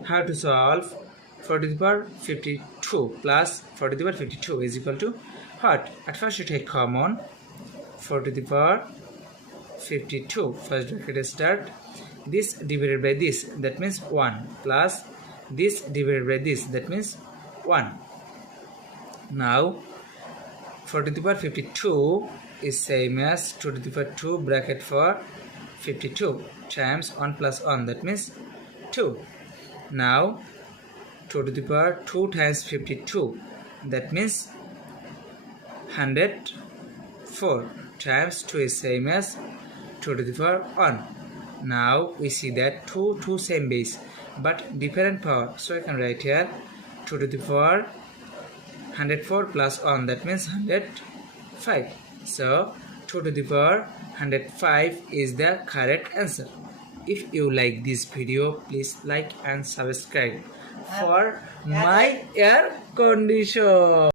How to solve 4 to the power 52 plus 4 to the power 52 is equal to what? At first you take common 4 to the power 52. First bracket start. This divided by this, that means 1, plus this divided by this, that means 1. Now 4 to the power 52 is same as 2 to the power 2 bracket for 52 times 1 plus 1, that means 2. Now 2 to the power 2 times 52, that means 104 times 2 is same as 2 to the power 1. Now we see that 2 same base but different power, so I can write here 2 to the power 104 plus 1, that means 105. So 2 to the power 105 is the correct answer. If you like this video, please like and subscribe for my air condition.